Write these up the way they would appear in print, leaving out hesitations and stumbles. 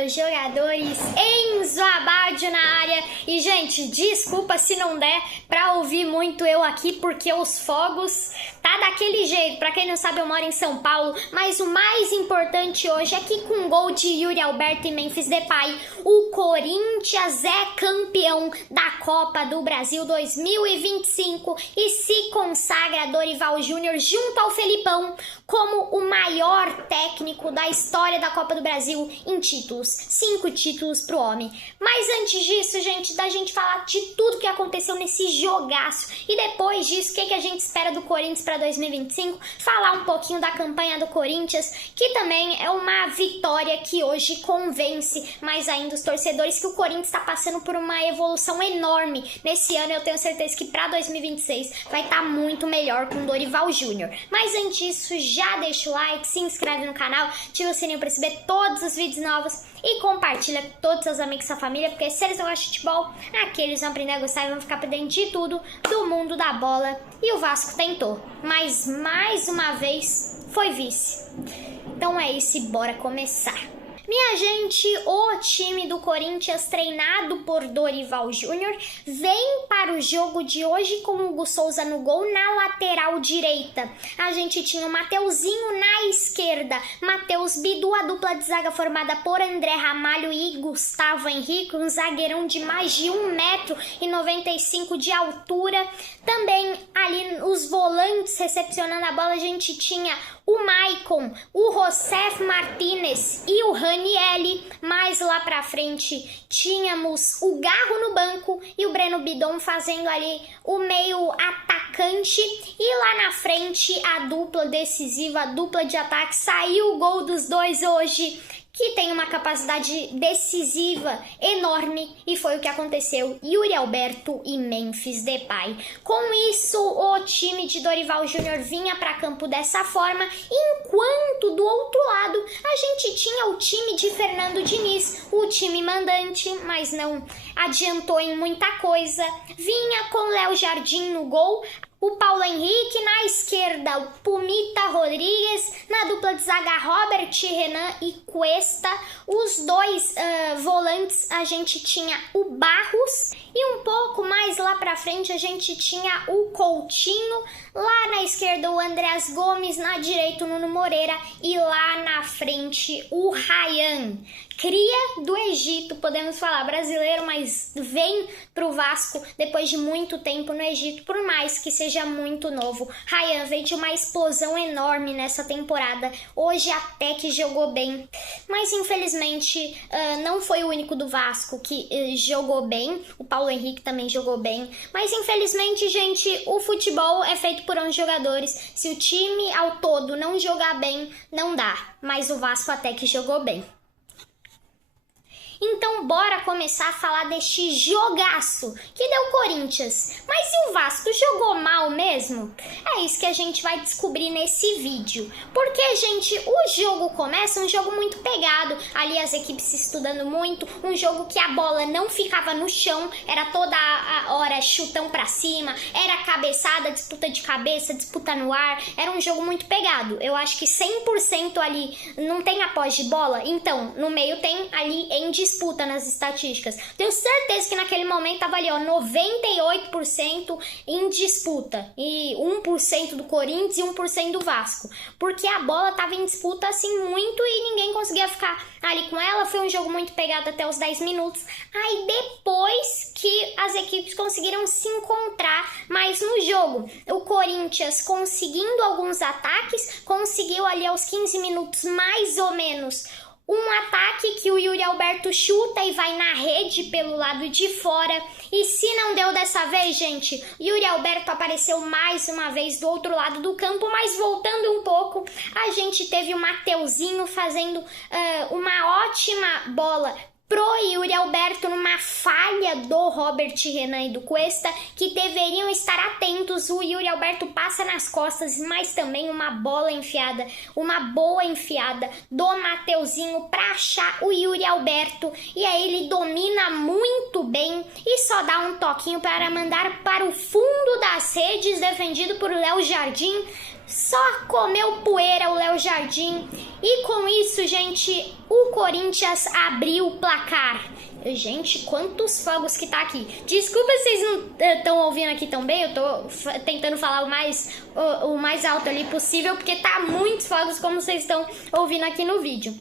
meus jogadores, Enzo Abadio na área. E, gente, desculpa se não der pra ouvir muito eu aqui, porque os fogos tá daquele jeito. Pra quem não sabe, eu moro em São Paulo, mas o mais importante hoje é que com gol de Yuri Alberto e Memphis Depay, o Corinthians é campeão da Copa do Brasil 2025 e se consagra Dorival Júnior junto ao Felipão como o maior técnico da história da Copa do Brasil em títulos. 5 títulos pro homem. Mas antes disso, gente, da gente falar de tudo que aconteceu nesse jogaço e depois disso, o que a gente espera do Corinthians para 2025, falar um pouquinho da campanha do Corinthians, que também é uma vitória que hoje convence mais ainda os torcedores que o Corinthians está passando por uma evolução enorme. Nesse ano eu tenho certeza que para 2026 vai estar muito melhor com Dorival Júnior. Mas antes disso, já deixa o like, se inscreve no canal, ativa o sininho para receber todos os vídeos novos e compartilha com todos os seus amigos e sua família, porque se eles não gostam de futebol, aqui eles vão aprender a gostar e vão ficar por dentro de tudo do mundo da bola. E o Vasco tentou, mas mais uma vez foi vice. Então é isso e bora começar. Minha gente, o time do Corinthians, treinado por Dorival Júnior, vem para o jogo de hoje com o Hugo Souza no gol na lateral direita. A gente tinha o Mateuzinho na esquerda, Matheus Bidu, a dupla de zaga formada por André Ramalho e Gustavo Henrique, um zagueirão de mais de 1,95 m de altura. Também ali os volantes recepcionando a bola, a gente tinha o Maicon, o Josef Martinez e o Ranieri. Mais lá pra frente tínhamos o Garro no banco e o Breno Bidon fazendo ali o meio atacante. E lá na frente a dupla decisiva, a dupla de ataque. Saiu o gol dos dois hoje, que tem uma capacidade decisiva enorme, e foi o que aconteceu, Yuri Alberto e Memphis Depay. Com isso, o time de Dorival Júnior vinha para campo dessa forma, enquanto do outro lado a gente tinha o time de Fernando Diniz, o time mandante, mas não adiantou em muita coisa. Vinha com Léo Jardim no gol, o Paulo Henrique na esquerda, o Pumita Rodrigues, na dupla de zaga Robert Renan e Cuesta. Os dois volantes a gente tinha o Barros e um pouco mais lá pra frente a gente tinha o Coutinho. Lá na esquerda o Andreas Gomes, na direita o Nuno Moreira e lá na frente o Ryan. Cria do Egito, podemos falar brasileiro, mas vem pro Vasco depois de muito tempo no Egito, por mais que seja muito novo. Ryan veio de uma explosão enorme nessa temporada, hoje até que jogou bem, mas infelizmente não foi o único do Vasco que jogou bem, o Paulo Henrique também jogou bem, mas infelizmente, gente, o futebol é feito por 11 jogadores, se o time ao todo não jogar bem, não dá, mas o Vasco até que jogou bem. Então bora começar a falar deste jogaço que deu o Corinthians. Mas e o Vasco, jogou mal mesmo? É isso que a gente vai descobrir nesse vídeo. Porque, gente, o jogo começa um jogo muito pegado, ali as equipes se estudando muito, um jogo que a bola não ficava no chão, era toda a hora chutão pra cima, era cabeçada, disputa de cabeça, disputa no ar, era um jogo muito pegado. Eu acho que 100% ali não tem a posse de bola, então no meio tem ali em disputa nas estatísticas. Tenho certeza que naquele momento tava ali, ó, 98% em disputa. E 1% do Corinthians e 1% do Vasco. Porque a bola tava em disputa assim muito e ninguém conseguia ficar ali com ela. Foi um jogo muito pegado até os 10 minutos. Aí depois que as equipes conseguiram se encontrar mais no jogo. O Corinthians conseguindo alguns ataques, conseguiu ali aos 15 minutos mais ou menos um ataque que o Yuri Alberto chuta e vai na rede pelo lado de fora. E se não deu dessa vez, gente, Yuri Alberto apareceu mais uma vez do outro lado do campo, mas voltando um pouco, a gente teve o Mateuzinho fazendo uma ótima bola pro Yuri Alberto numa falha do Robert Renan e do Cuesta, que deveriam estar atentos. O Yuri Alberto passa nas costas, mas também uma boa enfiada do Mateuzinho para achar o Yuri Alberto, e aí ele domina muito bem e só dá um toquinho para mandar para o fundo das redes, defendido por Léo Jardim. só comeu poeira o Léo Jardim. E com isso, gente, o Corinthians abriu o placar. Gente, quantos fogos que tá aqui. Desculpa se vocês não estão ouvindo aqui tão bem. Eu tô tentando falar o mais alto ali possível, porque tá muitos fogos, como vocês estão ouvindo aqui no vídeo.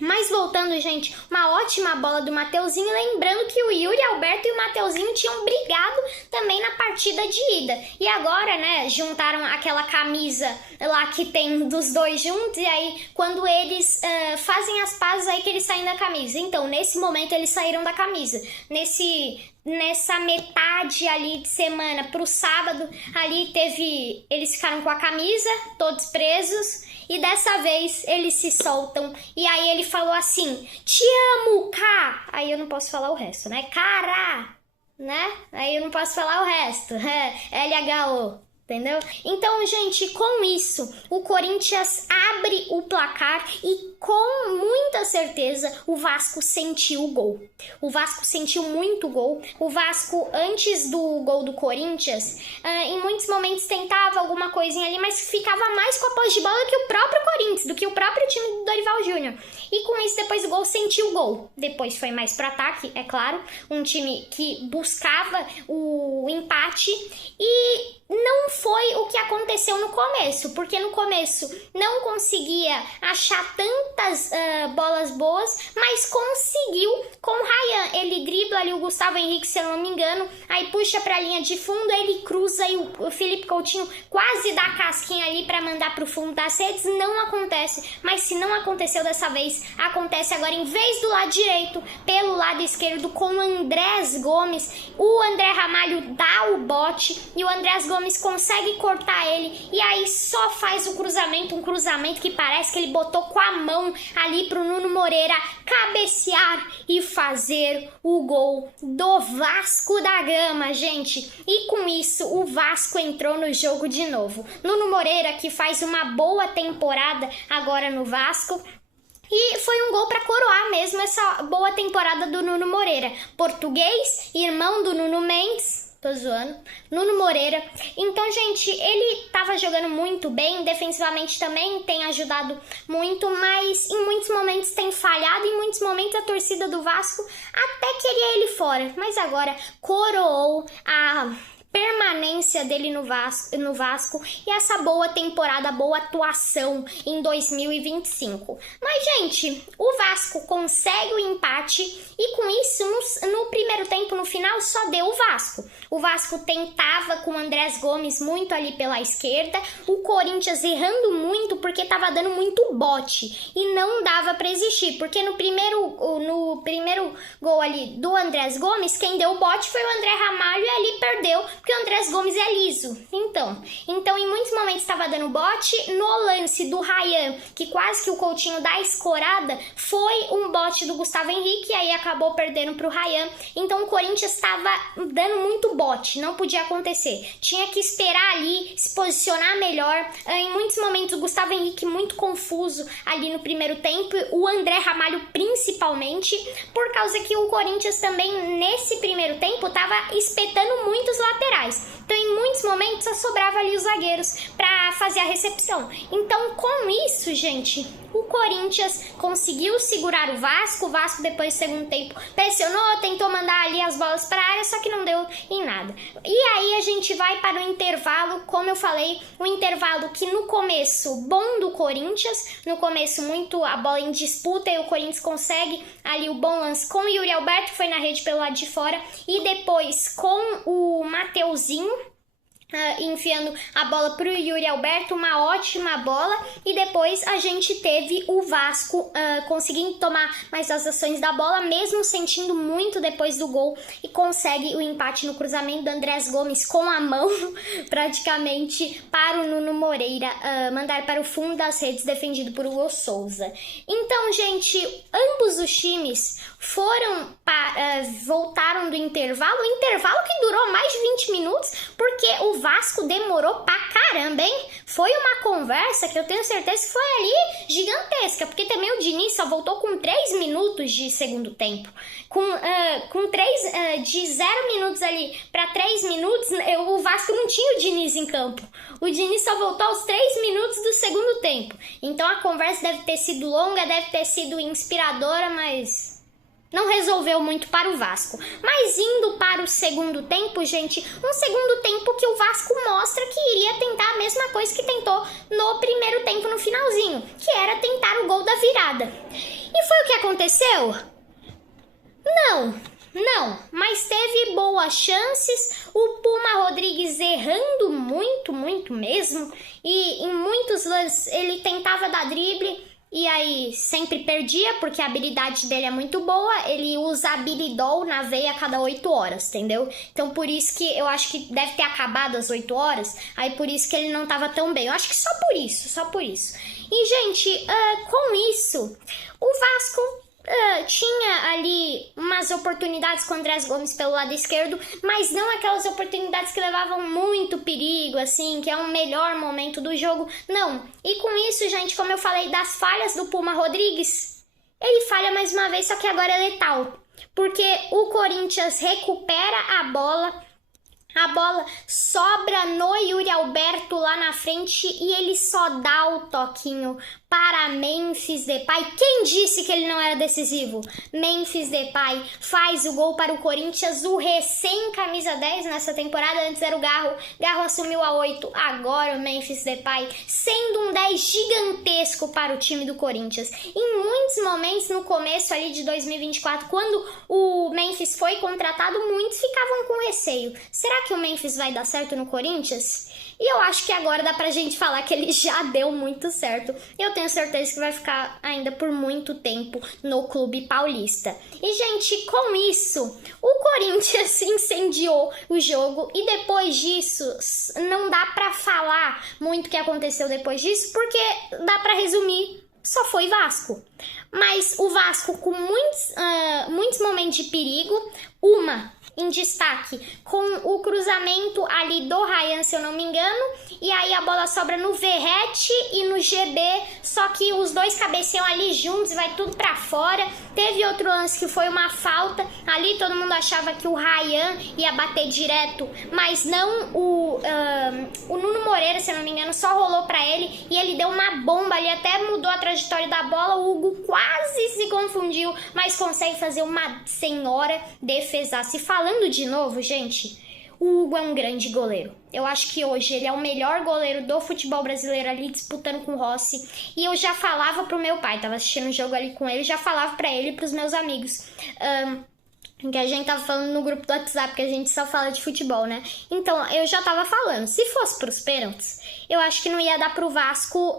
Mas voltando, gente, uma ótima bola do Mateuzinho, lembrando que o Yuri Alberto e o Mateuzinho tinham brigado também na partida de ida. E agora, né, juntaram aquela camisa lá que tem dos dois juntos, e aí quando eles fazem as pazes, aí que eles saem da camisa. Então, nesse momento, eles saíram da camisa. Nessa metade ali de semana pro sábado, ali eles ficaram com a camisa, todos presos, e dessa vez eles se soltam. E aí ele falou assim: te amo, K. Aí eu não posso falar o resto, né? Cara, né? Aí eu não posso falar o resto. LHO. Entendeu? Então, gente, com isso, o Corinthians abre o placar e com muita certeza o Vasco sentiu o gol. O Vasco sentiu muito gol. O Vasco, antes do gol do Corinthians, em muitos momentos tentava alguma coisinha ali, mas ficava mais com a posse de bola do que o próprio Corinthians, do que o próprio time do Dorival Júnior. E com isso, depois do gol, sentiu o gol. Depois foi mais pro ataque, é claro. Um time que buscava o empate e não foi o que aconteceu no começo, porque no começo não conseguia achar tantas bolas boas, mas conseguiu com o Ryan. Ele dribla ali o Gustavo Henrique, se eu não me engano, aí puxa pra linha de fundo, ele cruza e o Felipe Coutinho quase dá a casquinha ali pra mandar pro fundo das redes. Não acontece, mas se não aconteceu dessa vez, acontece agora em vez do lado direito, pelo lado esquerdo com o Andrés Gomes. O André Ramalho dá o bote e o Andrés Gomes consegue cortar ele e aí só faz o cruzamento, um cruzamento que parece que ele botou com a mão ali pro Nuno Moreira cabecear e fazer o gol do Vasco da Gama, gente. E com isso o Vasco entrou no jogo de novo. Nuno Moreira, que faz uma boa temporada agora no Vasco, e foi um gol para coroar mesmo essa boa temporada do Nuno Moreira. Português, irmão do Nuno Mendes. Tô zoando. Nuno Moreira. Então, gente, ele tava jogando muito bem. Defensivamente também tem ajudado muito, mas em muitos momentos tem falhado. Em muitos momentos a torcida do Vasco até queria ele fora. Mas agora coroou a permanência dele no Vasco e essa boa temporada, boa atuação em 2025. Mas, gente, o Vasco consegue o empate e com isso, no primeiro tempo, no final, só deu o Vasco. O Vasco tentava com o Andrés Gomes muito ali pela esquerda, o Corinthians errando muito porque tava dando muito bote e não dava para existir, porque no primeiro gol ali do Andrés Gomes, quem deu o bote foi o André Ramalho e ali perdeu, porque o Andrés Gomes é liso. Então em muitos momentos estava dando bote. No lance do Ryan, que quase que o Coutinho dá a escorada, foi um bote do Gustavo Henrique e aí acabou perdendo pro Ryan. Então o Corinthians estava dando muito bote, não podia acontecer. Tinha que esperar ali, se posicionar melhor. Em muitos momentos o Gustavo Henrique muito confuso ali no primeiro tempo, o André Ramalho principalmente, por causa que o Corinthians também nesse primeiro tempo estava espetando muitos laterais. Então, em muitos momentos, só sobrava ali os zagueiros para fazer a recepção. Então, com isso, gente, o Corinthians conseguiu segurar o Vasco. O Vasco, depois do segundo tempo, pressionou, tentou mandar ali as bolas para a área, só que não deu em nada. E aí, a gente vai para o intervalo. Como eu falei, o intervalo que no começo, bom do Corinthians, no começo muito a bola em disputa e o Corinthians consegue ali o bom lance com o Yuri Alberto, que foi na rede pelo lado de fora, e depois com o Mateuzinho, enfiando a bola pro Yuri Alberto, uma ótima bola, e depois a gente teve o Vasco conseguindo tomar mais as ações da bola, mesmo sentindo muito depois do gol, e consegue o empate no cruzamento do Andrés Gomes com a mão, praticamente, para o Nuno Moreira mandar para o fundo das redes, defendido por Hugo Souza. Então, gente, ambos os times voltaram do intervalo, que durou mais de 20 minutos, porque o Vasco demorou pra caramba, hein? Foi uma conversa que eu tenho certeza que foi ali gigantesca, porque também o Diniz só voltou com 3 minutos de segundo tempo. De 0 minutos ali para 3 minutos, o Vasco não tinha o Diniz em campo. O Diniz só voltou aos 3 minutos do segundo tempo. Então a conversa deve ter sido longa, deve ter sido inspiradora, mas não resolveu muito para o Vasco. Mas indo para o segundo tempo, gente, um segundo tempo que o Vasco mostra que iria tentar a mesma coisa que tentou no primeiro tempo, no finalzinho, que era tentar o gol da virada. E foi o que aconteceu? Não, mas teve boas chances, o Puma Rodrigues errando muito mesmo, e em muitos lances ele tentava dar drible, e aí sempre perdia, porque a habilidade dele é muito boa, ele usa habilidol na veia a cada 8 horas, entendeu? Então por isso que eu acho que deve ter acabado as 8 horas, aí por isso que ele não tava tão bem, eu acho que só por isso. E gente, com isso, o Vasco tinha ali umas oportunidades com o Andrés Gomes pelo lado esquerdo, mas não aquelas oportunidades que levavam muito perigo, assim, que é um melhor momento do jogo, não. E com isso, gente, como eu falei das falhas do Puma Rodrigues, ele falha mais uma vez, só que agora é letal, porque o Corinthians recupera a bola sobra no Yuri Alberto lá na frente e ele só dá o toquinho para Memphis Depay. Quem disse que ele não era decisivo? Memphis Depay faz o gol para o Corinthians, o recém-camisa 10 nessa temporada. Antes era o Garro assumiu a 8, agora o Memphis Depay, sendo um 10 gigantesco para o time do Corinthians. Em muitos momentos no começo ali de 2024, quando o Memphis foi contratado, muitos ficavam com receio. Será que o Memphis vai dar certo no Corinthians? E eu acho que agora dá pra gente falar que ele já deu muito certo. Eu tenho certeza que vai ficar ainda por muito tempo no clube paulista. E, gente, com isso, o Corinthians incendiou o jogo. E depois disso, não dá pra falar muito o que aconteceu depois disso, porque dá pra resumir, só foi Vasco. Mas o Vasco com muitos momentos de perigo, em destaque, com o cruzamento ali do Ryan, se eu não me engano, e aí a bola sobra no Verratti e no GB, só que os dois cabeceiam ali juntos e vai tudo pra fora. Teve outro lance que foi uma falta, ali todo mundo achava que o Ryan ia bater direto, mas não, o Nuno Moreira, se eu não me engano, só rolou pra ele e ele deu uma bomba ali, até mudou a trajetória da bola, o Hugo quase se confundiu, mas consegue fazer uma senhora defesaça. E falando de novo, gente, o Hugo é um grande goleiro. Eu acho que hoje ele é o melhor goleiro do futebol brasileiro ali, disputando com o Rossi. E eu já falava pro meu pai, tava assistindo o jogo ali com ele, já falava pra ele e pros meus amigos. Que a gente tava falando no grupo do WhatsApp, que a gente só fala de futebol, né? Então, eu já tava falando, se fosse pros pênaltis, eu acho que não ia dar pro Vasco,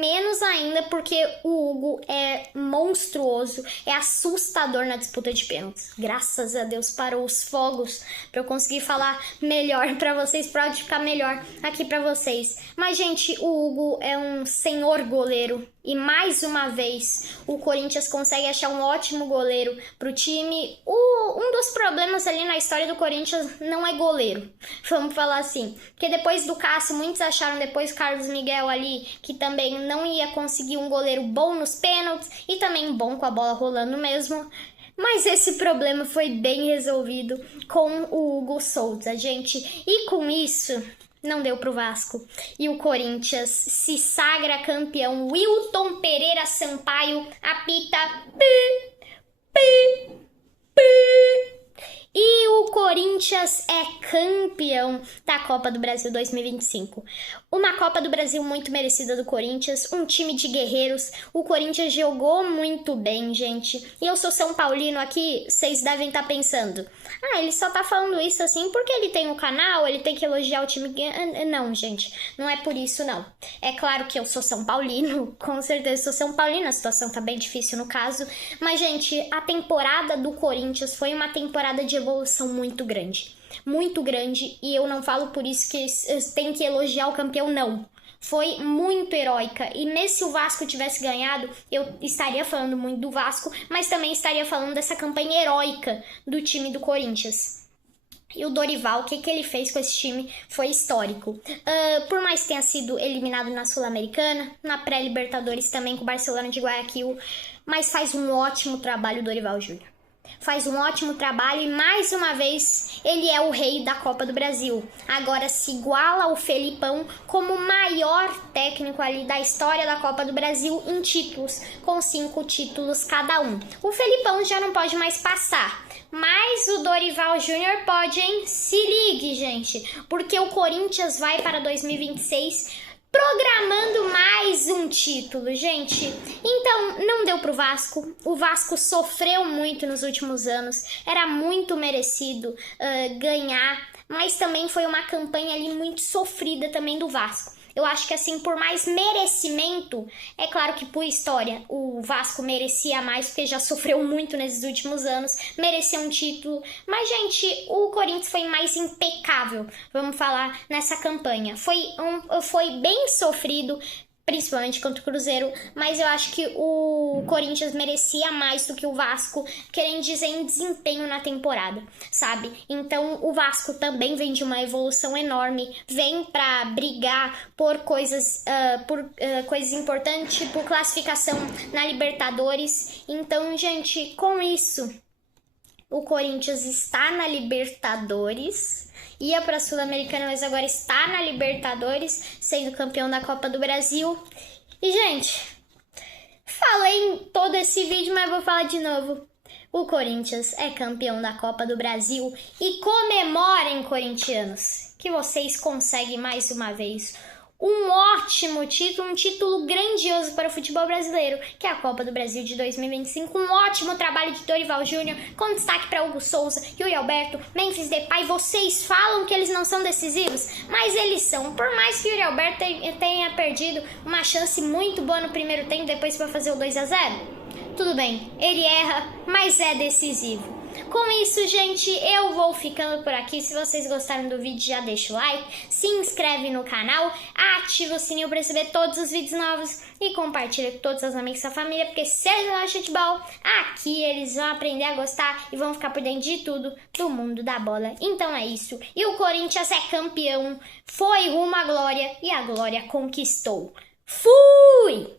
menos ainda, porque o Hugo é monstruoso, é assustador na disputa de pênaltis. Graças a Deus parou os fogos pra eu conseguir falar melhor pra vocês, pra ficar melhor aqui pra vocês. Mas, gente, o Hugo é um senhor goleiro. E mais uma vez, o Corinthians consegue achar um ótimo goleiro pro time. Um dos problemas ali na história do Corinthians não é goleiro, vamos falar assim. Porque depois do Cássio, muitos acharam depois Carlos Miguel ali, que também não ia conseguir um goleiro bom nos pênaltis e também bom com a bola rolando mesmo. Mas esse problema foi bem resolvido com o Hugo Souza, gente. E com isso, não deu pro Vasco. E o Corinthians se sagra campeão. Wilton Pereira Sampaio apita. E o Corinthians é campeão da Copa do Brasil 2025. Uma Copa do Brasil muito merecida do Corinthians, um time de guerreiros. O Corinthians jogou muito bem, gente. E eu sou São Paulino aqui, vocês devem estar pensando: ele só tá falando isso assim porque ele tem um canal, ele tem que elogiar o time. Não, gente, não é por isso, não. É claro que eu sou São Paulino, com certeza sou São Paulino, a situação tá bem difícil no caso. Mas, gente, a temporada do Corinthians foi uma temporada de evolução muito grande, e eu não falo por isso que tem que elogiar o campeão, não. Foi muito heróica, e mesmo se o Vasco tivesse ganhado, eu estaria falando muito do Vasco, mas também estaria falando dessa campanha heróica do time do Corinthians. E o Dorival, o que ele fez com esse time foi histórico. Por mais que tenha sido eliminado na Sul-Americana, na pré-Libertadores também com o Barcelona de Guayaquil, mas faz um ótimo trabalho o Dorival Júnior. Faz um ótimo trabalho e mais uma vez ele é o rei da Copa do Brasil. Agora se iguala ao Felipão como o maior técnico ali da história da Copa do Brasil em títulos, com 5 títulos cada um. O Felipão já não pode mais passar, mas o Dorival Júnior pode, hein? Se ligue, gente, porque o Corinthians vai para 2026 programando mais um título, gente. Então, não deu pro Vasco. O Vasco sofreu muito nos últimos anos. Era muito merecido ganhar, mas também foi uma campanha ali muito sofrida também do Vasco. Eu acho que assim, por mais merecimento, é claro que por história o Vasco merecia mais, porque já sofreu muito nesses últimos anos, merecia um título. Mas, gente, o Corinthians foi mais impecável, vamos falar, nessa campanha. Foi bem sofrido, principalmente contra o Cruzeiro, mas eu acho que o Corinthians merecia mais do que o Vasco, querendo dizer em desempenho na temporada, sabe? Então o Vasco também vem de uma evolução enorme, vem pra brigar por coisas importantes, por classificação na Libertadores. Então, gente, com isso, o Corinthians está na Libertadores, ia para a Sul-Americana, mas agora está na Libertadores, sendo campeão da Copa do Brasil. E, gente, falei em todo esse vídeo, mas vou falar de novo. O Corinthians é campeão da Copa do Brasil e comemorem, corintianos, que vocês conseguem mais uma vez um ótimo título, um título grandioso para o futebol brasileiro, que é a Copa do Brasil de 2025. Um ótimo trabalho de Dorival Júnior, com destaque para Hugo Souza, Yuri Alberto, Memphis Depay. Vocês falam que eles não são decisivos, mas eles são. Por mais que Yuri Alberto tenha perdido uma chance muito boa no primeiro tempo, depois para fazer o 2-0, tudo bem, ele erra, mas é decisivo. Com isso, gente, eu vou ficando por aqui. Se vocês gostaram do vídeo, já deixa o like, se inscreve no canal, ativa o sininho para receber todos os vídeos novos e compartilha com todos os amigos da família, porque se eles gostam de futebol, aqui eles vão aprender a gostar e vão ficar por dentro de tudo do mundo da bola. Então é isso. E o Corinthians é campeão, foi rumo à glória e a glória conquistou. Fui!